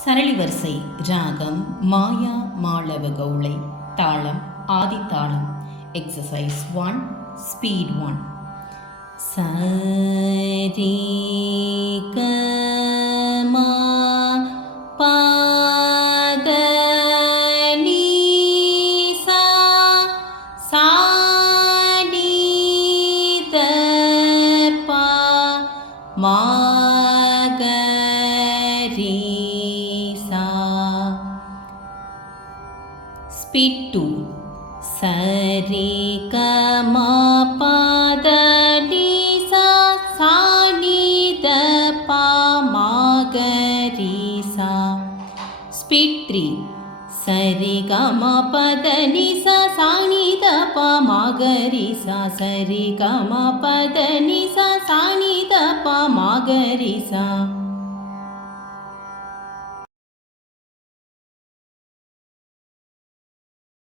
சரளி வரிசை ராகம் மாயா மாளவ கௌளை தாளம் ஆதி தாளம். Exercise 1 speed 1. சரி கமா பாத நீசா சாடி தபா மாகரி. Speed 2. சரி கமா பாத நீசா சாடி தபா மாகரிசா. Speed 3. சரி கமா பத நிசா சாணி தபா மாகரிசா சரி கமா பத நிசா சாணி தபா மாகரிசா.